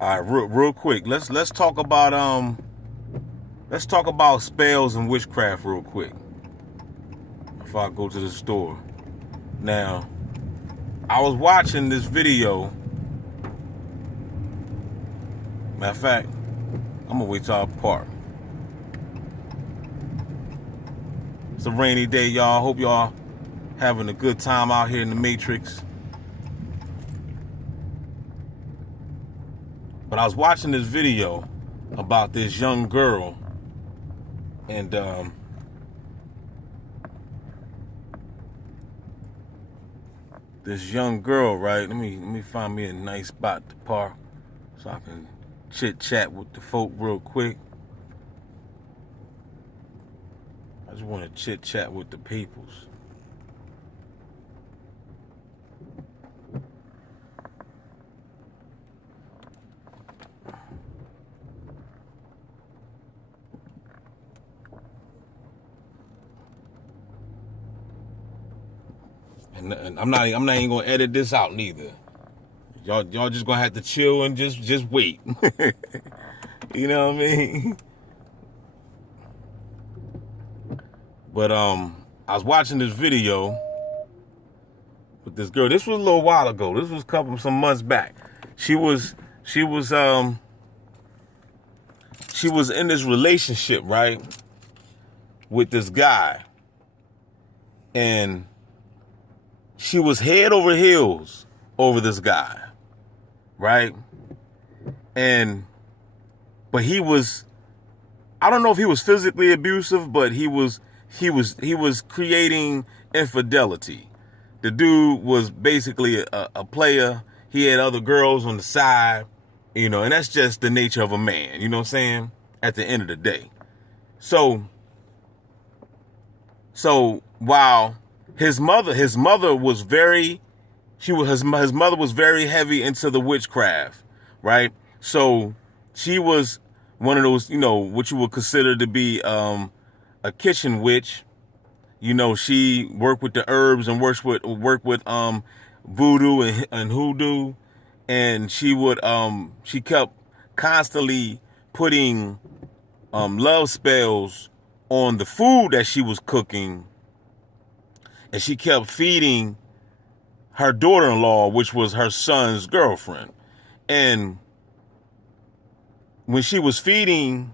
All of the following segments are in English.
All right, real quick. Let's talk about spells and witchcraft real quick. If I go to the store. Now, I was watching this video. Matter of fact, I'm gonna wait till I park. It's a rainy day, y'all. Hope y'all having a good time out here in the Matrix. But I was watching this video about this young girl, and this young girl, right? Let me find me a nice spot to park so I can chit chat with the folk real quick. I just want to chit chat with the peoples. And I'm not even gonna edit this out neither. Y'all just gonna have to chill and just wait. You know what I mean? But I was watching this video with this girl. This was a little while ago. This was some months back. She was in this relationship, right, with this guy, and she was head over heels over this guy, right? But he was, I don't know if he was physically abusive, but he was creating infidelity. The dude was basically a player. He had other girls on the side, and that's just the nature of a man, you know what I'm saying? At the end of the day. So while his mother was very, his mother was very heavy into the witchcraft, right? So she was one of those, what you would consider to be a kitchen witch. She worked with the herbs and worked with voodoo and hoodoo, and she kept constantly putting love spells on the food that she was cooking. And she kept feeding her daughter-in-law, which was her son's girlfriend. And when she was feeding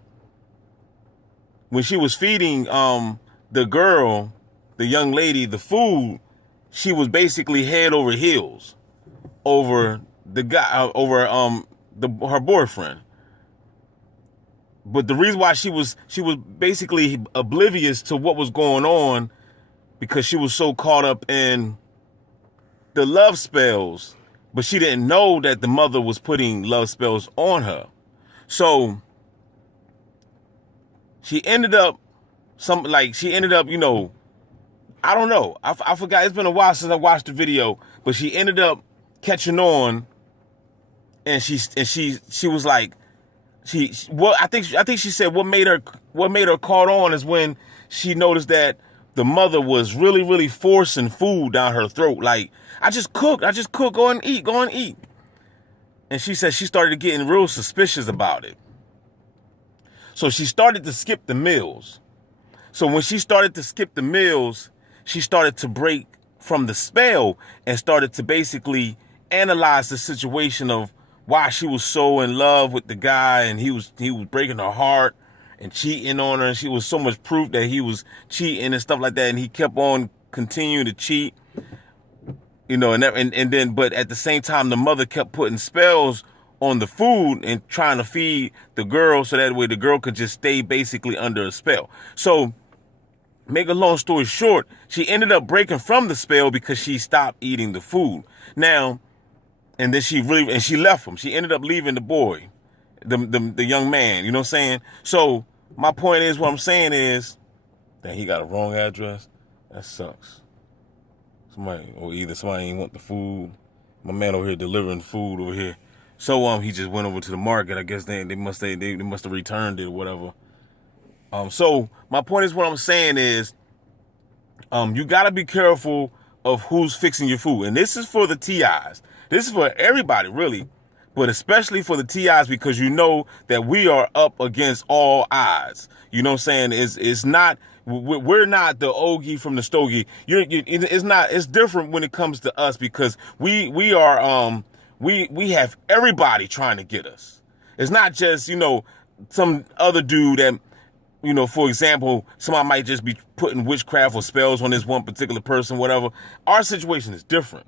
the girl, the young lady, the food, she was basically head over heels over the guy, her boyfriend. But the reason why she was basically oblivious to what was going on, because she was so caught up in the love spells, but she didn't know that the mother was putting love spells on her. So she ended up, I don't know. I forgot. It's been a while since I watched the video, but she ended up catching on, and she was like, I think she said what made her caught on is when she noticed that the mother was really, really forcing food down her throat. Like, I just cook, go and eat. And she said she started getting real suspicious about it. So she started to skip the meals. So when she started to skip the meals, she started to break from the spell and started to basically analyze the situation of why she was so in love with the guy, and he was breaking her heart and cheating on her, and she was so much proof that he was cheating and stuff like that, and he kept on continuing to cheat, and then but at the same time the mother kept putting spells on the food and trying to feed the girl so that way the girl could just stay basically under a spell. So make a long story short, she ended up breaking from the spell because she stopped eating the food. Now, and then she left him. She ended up leaving the boy, the young man, you know what I'm saying? So my point is, what I'm saying is that he got a wrong address. That sucks. Either somebody ain't want the food. My man over here delivering food over here. So he just went over to the market. I guess they must have returned it or whatever. So my point is, what I'm saying is, you gotta be careful of who's fixing your food. And this is for the TIs. This is for everybody, really. but especially for the TIs, because you know that we are up against all odds. You know what I'm saying? It's not, we're not the Ogie from the Stogie. It's not, it's different when it comes to us, because we are, we have everybody trying to get us. It's not just, you know, some other dude that, you know, for example, somebody might just be putting witchcraft or spells on this one particular person, whatever. Our situation is different.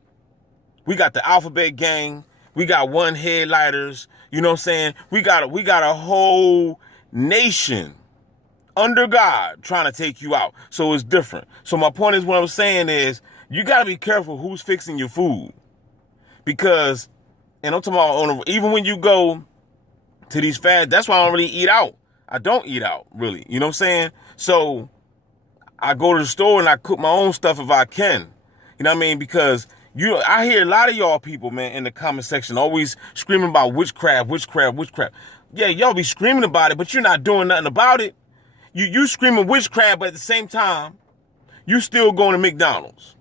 We got the alphabet gang. We got one headlighters. You know what I'm saying? We got a whole nation under God trying to take you out. So it's different. So my point is, what I'm saying is, you got to be careful who's fixing your food. Because, and I'm talking about, even when you go to these fads, that's why I don't really eat out. I don't eat out, really. You know what I'm saying? So I go to the store and I cook my own stuff if I can. You know what I mean? Because I hear a lot of y'all people, man, in the comment section always screaming about witchcraft. Yeah, y'all be screaming about it, but you're not doing nothing about it. You screaming witchcraft, but at the same time, you still going to McDonald's.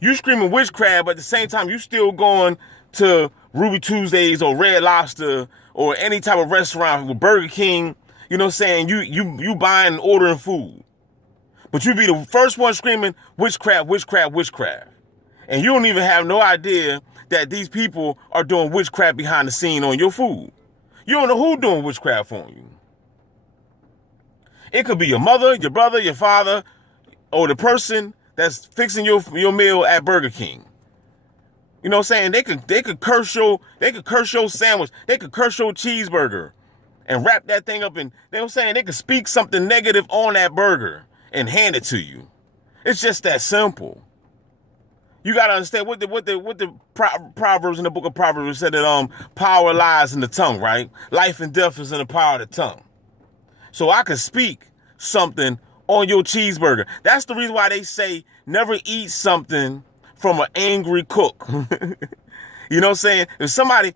You screaming witchcraft, but at the same time, you still going to Ruby Tuesdays or Red Lobster or any type of restaurant with Burger King. You know what I'm saying? You buying and ordering food. But you be the first one screaming witchcraft. And you don't even have no idea that these people are doing witchcraft behind the scene on your food. You don't know who doing witchcraft on you. It could be your mother, your brother, your father, or the person that's fixing your meal at Burger King. You know what I'm saying? They could curse your sandwich. They could curse your cheeseburger and wrap that thing up, and you know what I'm saying? They could speak something negative on that burger and hand it to you. It's just that simple. You got to understand what the Proverbs in the book of Proverbs said, that power lies in the tongue, right? Life and death is in the power of the tongue. So I could speak something on your cheeseburger. That's the reason why they say never eat something from an angry cook. You know what I'm saying? If somebody,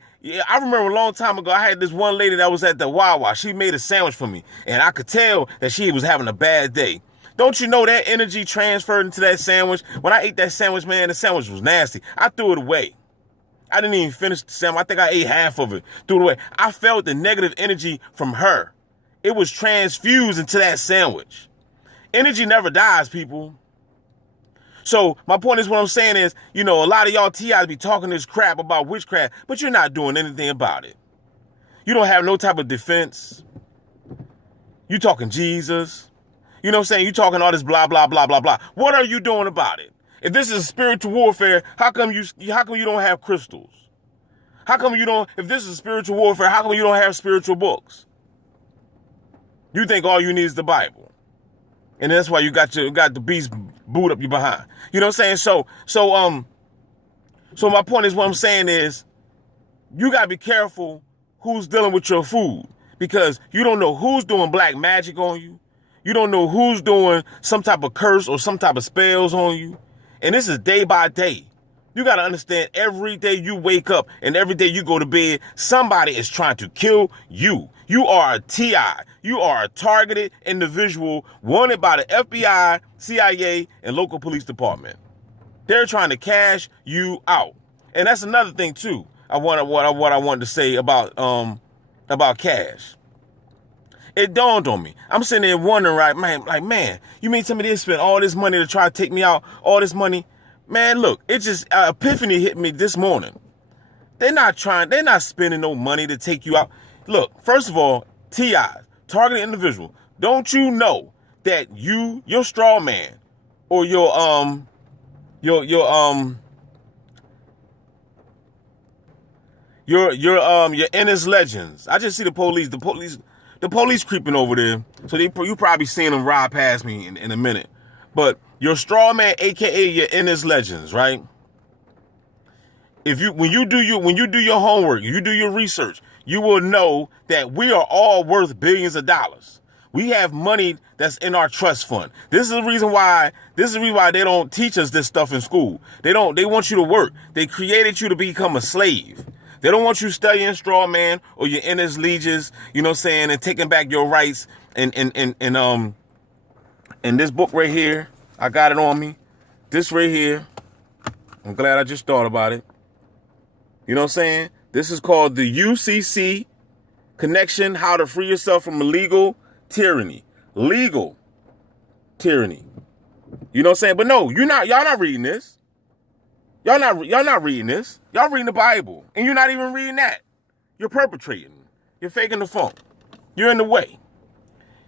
I remember a long time ago, I had this one lady that was at the Wawa. She made a sandwich for me, and I could tell that she was having a bad day. Don't you know that energy transferred into that sandwich? When I ate that sandwich, man, the sandwich was nasty. I threw it away. I didn't even finish the sandwich. I think I ate half of it, threw it away. I felt the negative energy from her. It was transfused into that sandwich. Energy never dies, people. So my point is, what I'm saying is, you know, a lot of y'all TIs be talking this crap about witchcraft, but you're not doing anything about it. You don't have no type of defense. You talking Jesus. You know what I'm saying? You talking all this blah, blah, blah, blah, blah. What are you doing about it? If this is spiritual warfare, how come you don't have crystals? How come you don't, if this is spiritual warfare, how come you don't have spiritual books? You think all you need is the Bible. And that's why you got the beast boot up your behind. You know what I'm saying? So my point is, what I'm saying is, you gotta be careful who's dealing with your food, because you don't know who's doing black magic on you. You don't know who's doing some type of curse or some type of spells on you. And this is day by day. You got to understand, every day you wake up and every day you go to bed, somebody is trying to kill you. You are a TI. You are a targeted individual wanted by the FBI, CIA, and local police department. They're trying to cash you out. And that's another thing too. What I wanted to say about cash. It dawned on me. I'm sitting there wondering, right, man, you mean somebody did spend all this money to try to take me out, all this money? Man, look, it just, epiphany hit me this morning. They're not spending no money to take you out. Look, first of all, TIs, targeted individual, don't you know that your straw man or your NS legends. I just see the police creeping over there. So you probably seeing them ride past me in a minute. But your straw man, aka your NS legends, right? When you do your homework, you do your research, you will know that we are all worth billions of dollars. We have money that's in our trust fund. This is the reason why they don't teach us this stuff in school. They want you to work. They created you to become a slave. They don't want you studying straw man or your NS legions, you know what I'm saying, and taking back your rights. And this book right here, I got it on me. This right here, I'm glad I just thought about it. You know what I'm saying? This is called the UCC Connection, How to Free Yourself from Legal Tyranny. Legal tyranny. You know what I'm saying? But no, y'all not reading this. Y'all not reading this. Y'all reading the Bible. And you're not even reading that. You're perpetrating. You're faking the funk. You're in the way.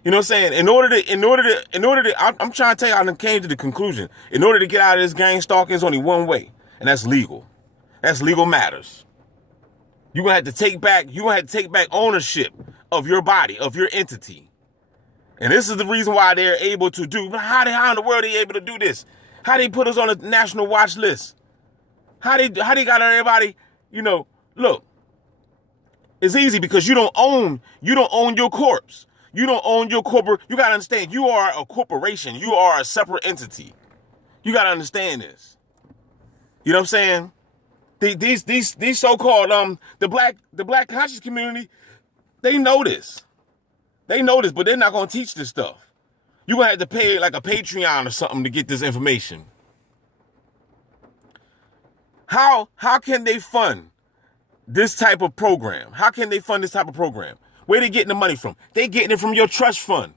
You know what I'm saying? In order to, I'm trying to tell you, I came to the conclusion. In order to get out of this gang stalking, there's only one way. And that's legal. That's legal matters. You're going to have to take back ownership of your body, of your entity. And this is the reason why they're able to do. But how in the world are they able to do this? How they put us on a national watch list? How they got everybody, look. It's easy because you don't own your corpse. You don't own your corporate. You got to understand, you are a corporation. You are a separate entity. You got to understand this. You know what I'm saying? These so-called the black conscious community, they know this. They know this, but they're not going to teach this stuff. You're going to have to pay like a Patreon or something to get this information. How can they fund this type of program? How can they fund this type of program? Where they getting the money from? They getting it from your trust fund.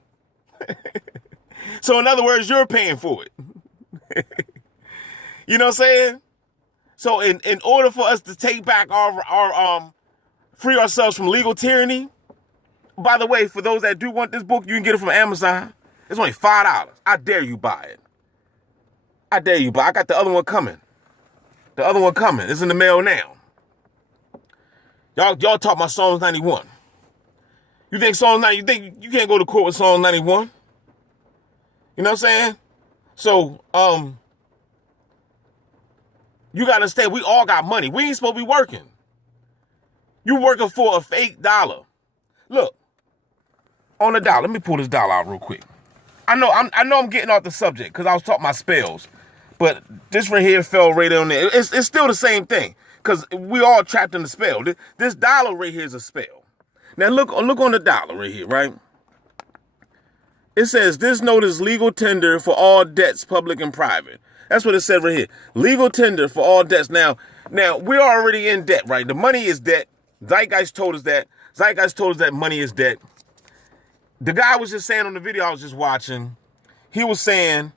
So in other words, you're paying for it. You know what I'm saying? So in order for us to take back our free ourselves from legal tyranny, by the way, for those that do want this book, you can get it from Amazon. It's only $5. I dare you buy it. I dare you buy it. I got the other one coming. The other one coming. It's in the mail now. Y'all talk about Psalms 91. You think Psalms 90, you think you can't go to court with Psalms 91? You know what I'm saying? So, you gotta understand, we all got money. We ain't supposed to be working. You working for a fake dollar. Look, on the dollar, let me pull this dollar out real quick. I know I'm getting off the subject because I was talking about spells, but this right here fell right on there. It's still the same thing because we all trapped in the spell. This dollar right here is a spell. Now look on the dollar right here, right? It says this note is legal tender for all debts, public and private. That's what it said right here. Legal tender for all debts. Now we're already in debt, right? The money is debt. Zeitgeist told us that. Zeitgeist told us that money is debt. The guy was just saying on the video I was just watching, he was saying,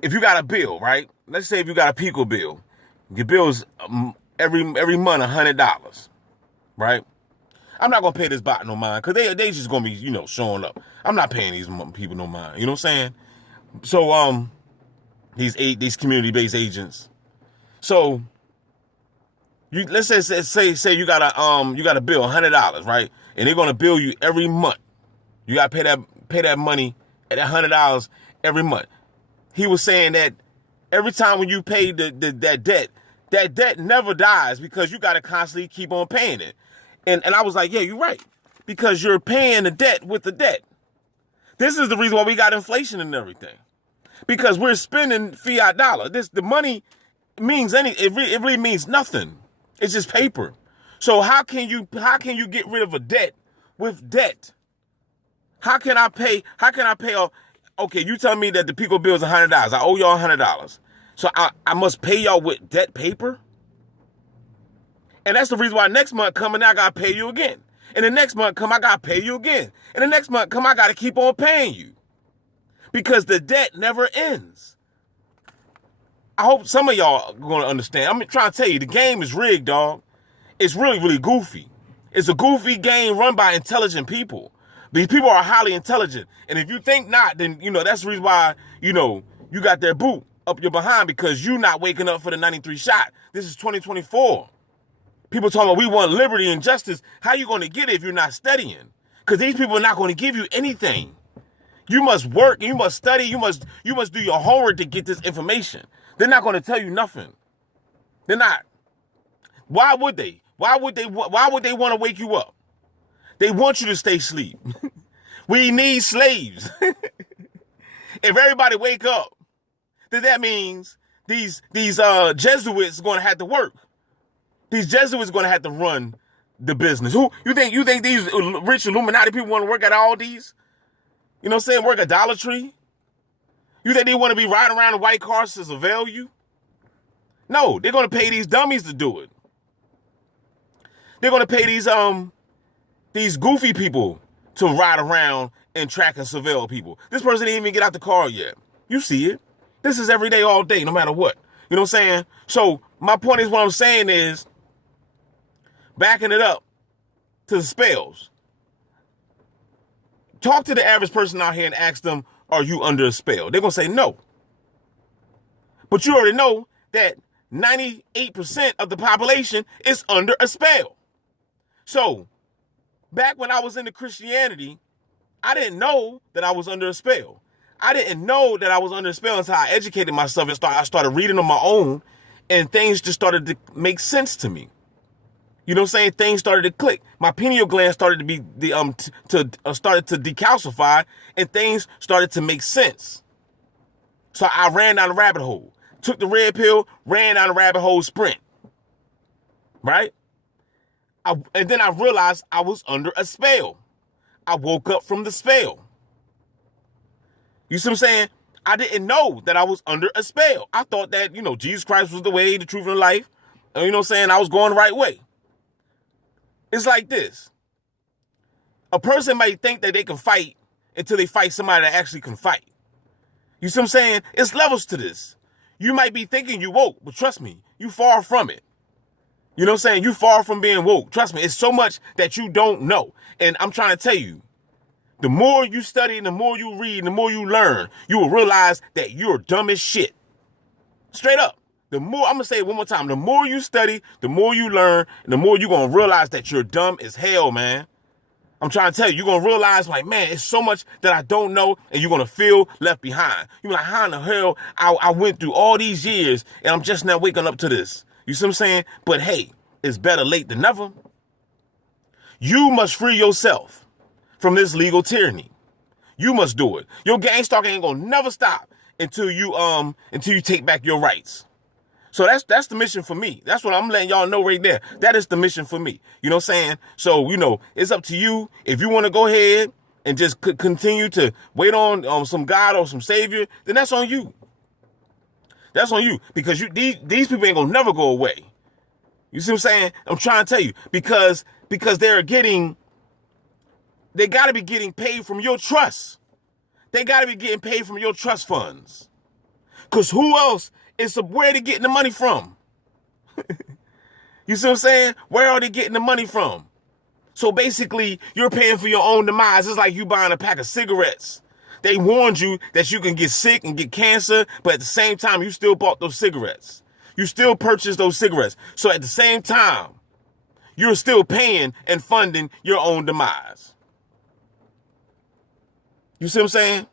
if you got a bill, right? Let's say if you got a Pico bill, your bill is every month $100, right? I'm not gonna pay this bot no mind because they just gonna be showing up. I'm not paying these people no mind. You know what I'm saying? So these community-based agents. So let's say you got a bill $100, right? And they're gonna bill you every month. You gotta pay that money at $100 every month. He was saying that every time when you pay that debt never dies because you gotta constantly keep on paying it. And I was like, yeah, you're right. Because you're paying the debt with the debt. This is the reason why we got inflation and everything. Because we're spending fiat dollar. The money means it really means nothing. It's just paper. So how can you get rid of a debt with debt? How can I pay off? Okay, you tell me that the Pico bill is $100. I owe y'all $100. So I must pay y'all with debt paper? And that's the reason why next month come and I gotta pay you again. And the next month come, I gotta pay you again. And the next month come, I gotta keep on paying you. Because the debt never ends. I hope some of y'all are gonna understand. I'm trying to tell you, the game is rigged, dog. It's really, really goofy. It's a goofy game run by intelligent people. These people are highly intelligent. And if you think not, then, that's the reason why, you got their boot up your behind because you're not waking up for the 93 shot. This is 2024. People talking about we want liberty and justice. How you going to get it if you're not studying? Because these people are not going to give you anything. You must work, you must study, you must do your homework to get this information. They're not going to tell you nothing. They're not. Why would they? Why would they want to wake you up? They want you to stay asleep. We need slaves. If everybody wake up, then that means these Jesuits are going to have to work. These Jesuits are going to have to run the business. Who you think these rich Illuminati people want to work at Aldi's? You know what I'm saying? Work at Dollar Tree? You think they want to be riding around in white cars to surveil you? No, they're going to pay these dummies to do it. They're going to pay these goofy people to ride around and track and surveil people. This person didn't even get out the car yet. You see it. This is every day, all day, no matter what. You know what I'm saying? So my point is, what I'm saying is, backing it up to the spells. Talk to the average person out here and ask them, are you under a spell? They're going to say no. But you already know that 98% of the population is under a spell. So back when I was into Christianity, I didn't know that I was under a spell. I didn't know that I was under a spell until I educated myself and I started reading on my own, and things just started to make sense to me. You know what I'm saying? Things started to click. My pineal gland started to be started to decalcify, and things started to make sense. So I ran down the rabbit hole. Took the red pill, ran down the rabbit hole sprint. Right? And then I realized I was under a spell. I woke up from the spell. You see what I'm saying? I didn't know that I was under a spell. I thought that, Jesus Christ was the way, the truth, and the life. And you know what I'm saying? I was going the right way. It's like this. A person might think that they can fight until they fight somebody that actually can fight. You see what I'm saying? It's levels to this. You might be thinking you woke, but trust me, you far from it. You know what I'm saying? You far from being woke. Trust me, it's so much that you don't know. And I'm trying to tell you, the more you study, the more you read, and the more you learn, you will realize that you're dumb as shit. Straight up. I'm going to say it one more time. The more you study, the more you learn, and the more you're going to realize that you're dumb as hell, man. I'm trying to tell you, you're going to realize, like, man, it's so much that I don't know, and you're going to feel left behind. You're like, how in the hell I went through all these years, and I'm just now waking up to this. You see what I'm saying? But hey, it's better late than never. You must free yourself from this legal tyranny. You must do it. Your gang stalking ain't going to never stop until you take back your rights. So that's the mission for me. That's what I'm letting y'all know right there. That is the mission for me. You know what I'm saying? So, it's up to you. If you want to go ahead and just continue to wait on some God or some Savior, then that's on you. That's on you. Because these people ain't going to never go away. You see what I'm saying? I'm trying to tell you. Because they got to be getting paid from your trust. They got to be getting paid from your trust funds. Because who else? Where are they getting the money from? You see what I'm saying? Where are they getting the money from? So basically, you're paying for your own demise. It's like you buying a pack of cigarettes. They warned you that you can get sick and get cancer, but at the same time, you still bought those cigarettes. You still purchased those cigarettes. So at the same time, you're still paying and funding your own demise. You see what I'm saying?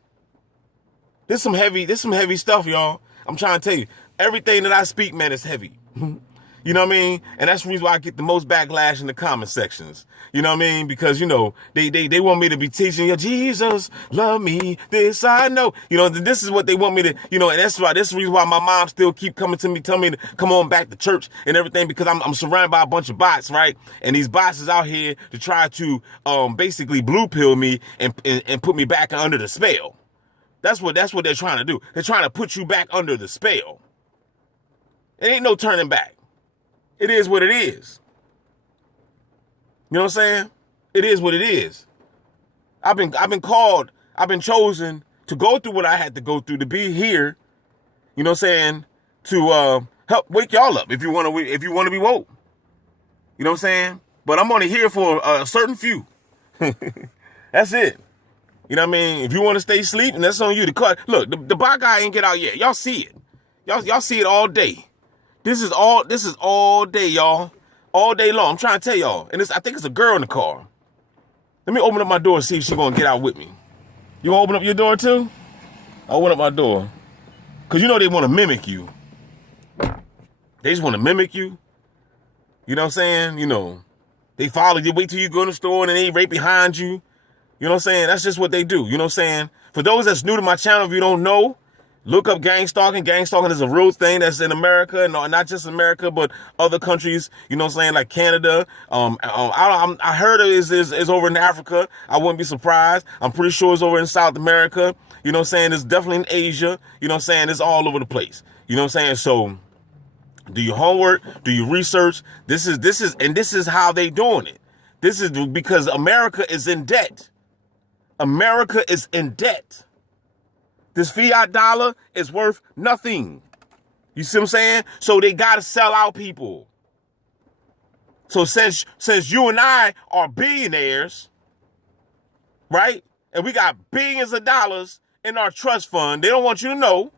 This some heavy stuff, y'all. I'm trying to tell you, everything that I speak, man, is heavy. You know what I mean? And that's the reason why I get the most backlash in the comment sections. You know what I mean? Because, they want me to be teaching you, Jesus, love me, this I know. This is what they want me to, and that's the reason why my mom still keep coming to me, telling me to come on back to church and everything, because I'm surrounded by a bunch of bots, right? And these bots is out here to try to basically blue pill me and put me back under the spell. That's what they're trying to do. They're trying to put you back under the spell. It ain't no turning back. It is what it is. You know what I'm saying? It is what it is. I've been called, I've been chosen to go through what I had to go through to be here. You know what I'm saying? To help wake y'all up if you want to be woke. You know what I'm saying? But I'm only here for a certain few. That's it. You know what I mean? If you want to stay asleep, and that's on you. Look, the bot guy ain't get out yet. Y'all see it. Y'all see it all day. This is all day, y'all. All day long. I'm trying to tell y'all. And I think it's a girl in the car. Let me open up my door and see if she's going to get out with me. You want to open up your door too? I'll open up my door. Because they want to mimic you. They just want to mimic you. You know what I'm saying? They follow you. Wait till you go in the store and then they right behind you. You know what I'm saying? That's just what they do. You know what I'm saying? For those that's new to my channel, if you don't know, look up gang stalking. Gang stalking is a real thing that's in America, and not just America, but other countries. You know what I'm saying? Like Canada. I heard it is over in Africa. I wouldn't be surprised. I'm pretty sure it's over in South America. You know what I'm saying? It's definitely in Asia. You know what I'm saying? It's all over the place. You know what I'm saying? So Do your homework, do your research. This is how they doing it. This is because America is in debt. America is in debt. This fiat dollar is worth nothing. You see what I'm saying? So they got to sell out people. So since you and I are billionaires, right? And we got billions of dollars in our trust fund, they don't want you to know.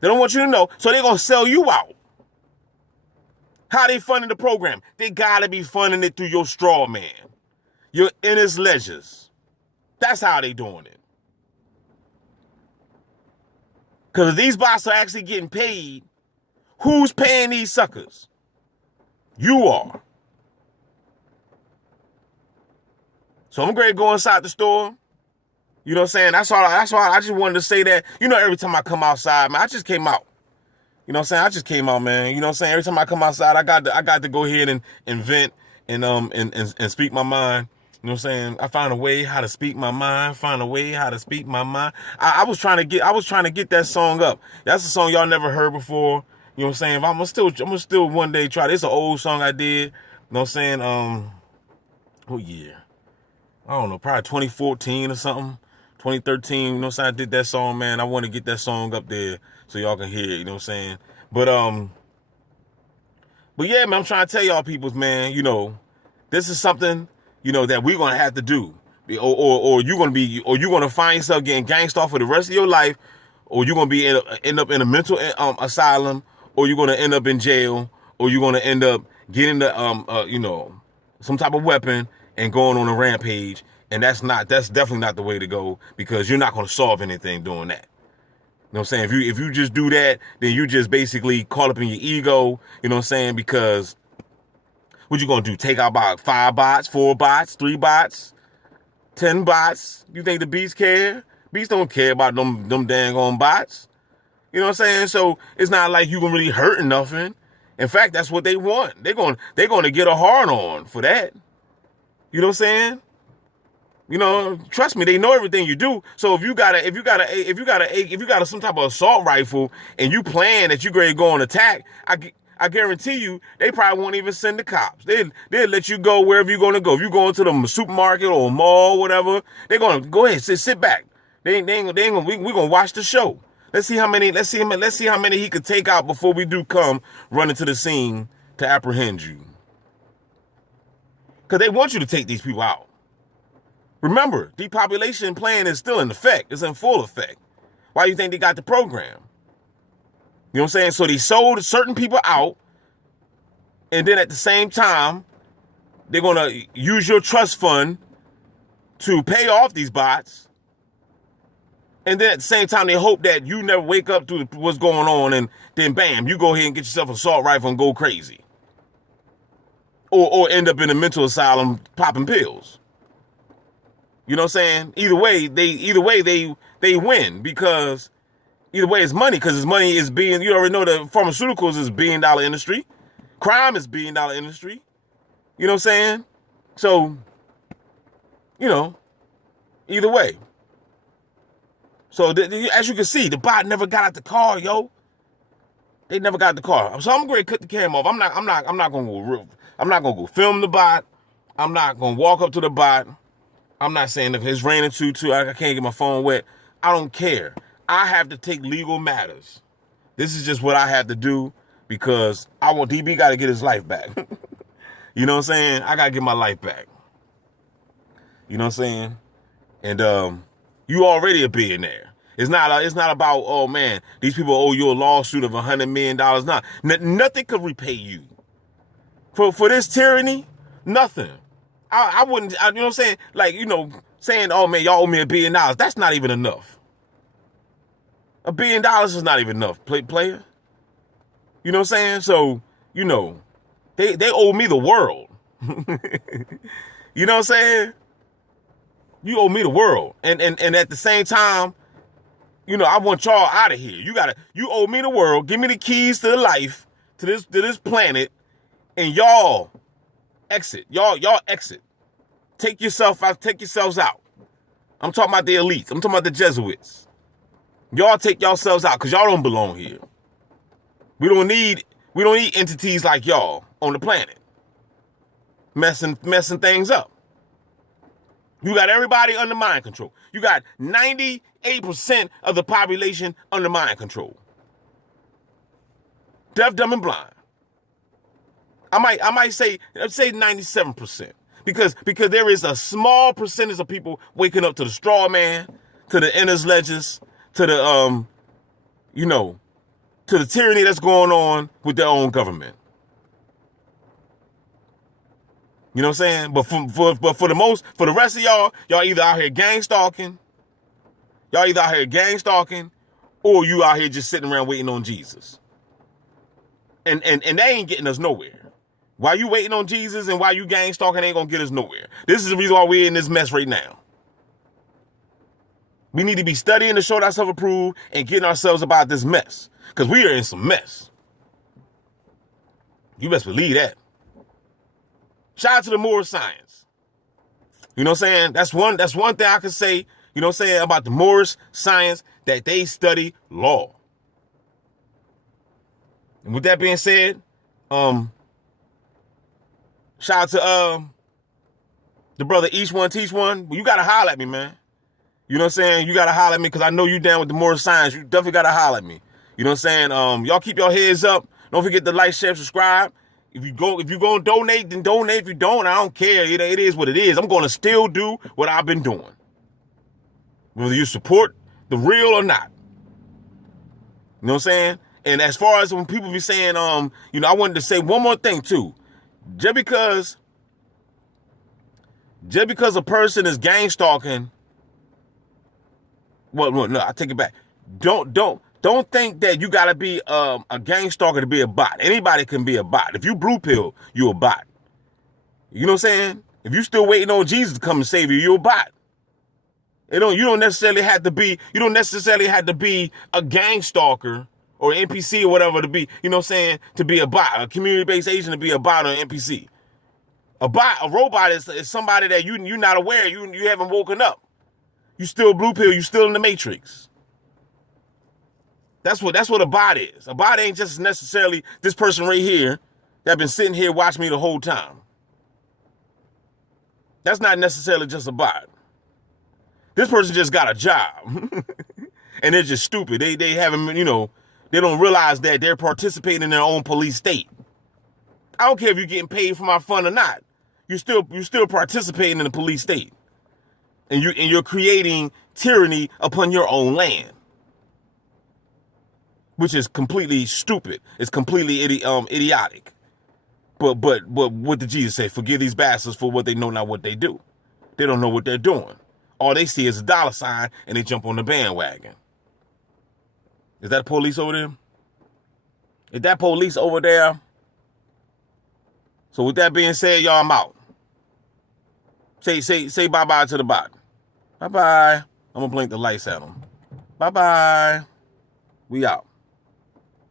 They don't want you to know. So they're going to sell you out. How they funding the program? They got to be funding it through your straw man, your innest ledgers. That's how they doing it. Because if these bots are actually getting paid, who's paying these suckers? You are. So I'm ready to go inside the store. You know what I'm saying? That's all I just wanted to say that. You know, every time I come outside, man, I just came out. You know what I'm saying? I just came out, man. You know what I'm saying? Every time I come outside, I got to go ahead and vent and speak my mind. You know what I'm saying? I found a way how to speak my mind. I was trying to get that song up. That's a song y'all never heard before. You know what I'm saying? I'm gonna still one day try. It's an old song I did. You know what I'm saying? Oh yeah. I don't know, probably 2014 or something. 2013, you know what I'm saying? I did that song, man. I want to get that song up there so y'all can hear it, you know what I'm saying? But yeah, man, I'm trying to tell y'all peoples, man, you know, this is something, you know, that we're gonna have to do. Or you're gonna find yourself getting gangsta off for the rest of your life, or you're gonna be end up in a mental asylum, or you're gonna end up in jail, or you're gonna end up getting the you know, some type of weapon and going on a rampage. And that's definitely not the way to go, because you're not going to solve anything doing that. You know what I'm saying? If you just do that, then you just basically caught up in your ego, you know what I'm saying? Because what you going to do? Take out about 5 bots, 4 bots, 3 bots, 10 bots? You think the beats care? Beats don't care about them dang on bots. You know what I'm saying? So it's not like you can really hurt nothing. In fact, that's what they want. They're going to get a hard on for that. You know what I'm saying? You know, trust me, they know everything you do. So if you got some type of assault rifle and you plan that you're going to go on attack, I guarantee you they probably won't even send the cops. They'll let you go wherever you're going to go. If you're going to the supermarket or mall, whatever, they're going to go ahead, sit back. We're going to watch the show. Let's see how many he could take out before we do come running to the scene to apprehend you. Because they want you to take these people out. Remember, depopulation plan is still in effect. It's in full effect. Why do you think they got the program? You know what I'm saying? So they sold certain people out, and then at the same time, they're going to use your trust fund to pay off these bots. And then at the same time, they hope that you never wake up to what's going on, and then bam, you go ahead and get yourself an assault rifle and go crazy. Or end up in a mental asylum popping pills. You know what I'm saying? Either way they win, because either way it's money, because money is being, you already know that pharmaceuticals is $1 billion industry. Crime is $1 billion industry. You know what I'm saying? So, you know, either way. So as you can see, the bot never got out the car, yo. They never got out the car. So I'm going to cut the camera off. I'm not going to go film the bot. I'm not going to walk up to the bot. I'm not saying if it's raining too, I can't get my phone wet. I don't care. I have to take legal matters. This is just what I have to do, because DB got to get his life back. You know what I'm saying? I got to get my life back. You know what I'm saying? And you already a billionaire. It's not about, oh man, these people owe you a lawsuit of $100 million. Nothing could repay you. For this tyranny, nothing. I wouldn't, you know what I'm saying? Like, you know, saying, oh man, y'all owe me $1 billion. That's not even enough. $1 billion is not even enough, player. You know what I'm saying? So, you know, they owe me the world. You know what I'm saying? You owe me the world. And at the same time, you know, I want y'all out of here. You owe me the world. Give me the keys to the life, to this planet, and y'all exit. Y'all exit. Take yourselves out. I'm talking about the elites. I'm talking about the Jesuits. Y'all take yourselves out, because y'all don't belong here. We don't need entities like y'all on the planet messing things up. You got everybody under mind control. You got 98% of the population under mind control. Deaf, dumb, and blind. I might say 97%. Because there is a small percentage of people waking up to the straw man, to the inner ledges, to the to the tyranny that's going on with their own government. You know what I'm saying? But for the rest of y'all either out here gang stalking, or you out here just sitting around waiting on Jesus. And they ain't getting us nowhere. While you waiting on Jesus and while you gang stalking, ain't gonna get us nowhere. This is the reason why we're in this mess right now. We need to be studying to show ourselves approved and getting ourselves about this mess. Because we are in some mess. You best believe that. Shout out to the Moorish science. You know what I'm saying? That's one thing I can say, you know what I'm saying, about the Moorish science, that they study law. And with that being said, shout out to the brother Each One Teach One. You gotta holler at me, man. You know what I'm saying? You gotta holler at me because I know you down with the Moorish science. You definitely gotta holler at me. You know what I'm saying? Y'all keep your heads up. Don't forget to like, share, subscribe. If you gonna donate, then donate. If you don't, I don't care. It is what it is. I'm gonna still do what I've been doing. Whether you support the real or not. You know what I'm saying? And as far as when people be saying, I wanted to say one more thing too. Just because a person is gang stalking, well, no, I take it back. Don't think that you gotta be a gang stalker to be a bot. Anybody can be a bot. If you blue pill, you a bot. You know what I'm saying? If you still waiting on Jesus to come and save you, you a bot. You don't necessarily have to be a gang stalker or NPC or whatever to be, you know what I'm saying, to be a bot, a community-based agent to be a bot or an NPC. A robot is somebody that you're not aware, you haven't woken up. You still blue pill, you still in the matrix. That's what a bot is. A bot ain't just necessarily this person right here that been sitting here watching me the whole time. That's not necessarily just a bot. This person just got a job. And they're just stupid. They haven't, they don't realize that they're participating in their own police state. I don't care if you're getting paid for my fun or not. You're still participating in the police state. And you're creating tyranny upon your own land. Which is completely stupid. It's completely idiotic. But what did Jesus say? Forgive these bastards for what they know, not what they do. They don't know what they're doing. All they see is a dollar sign and they jump on the bandwagon. Is that police over there? Is that police over there? So with that being said, y'all, I'm out. Say bye-bye to the bot. Bye-bye. I'm going to blink the lights at them. Bye-bye. We out.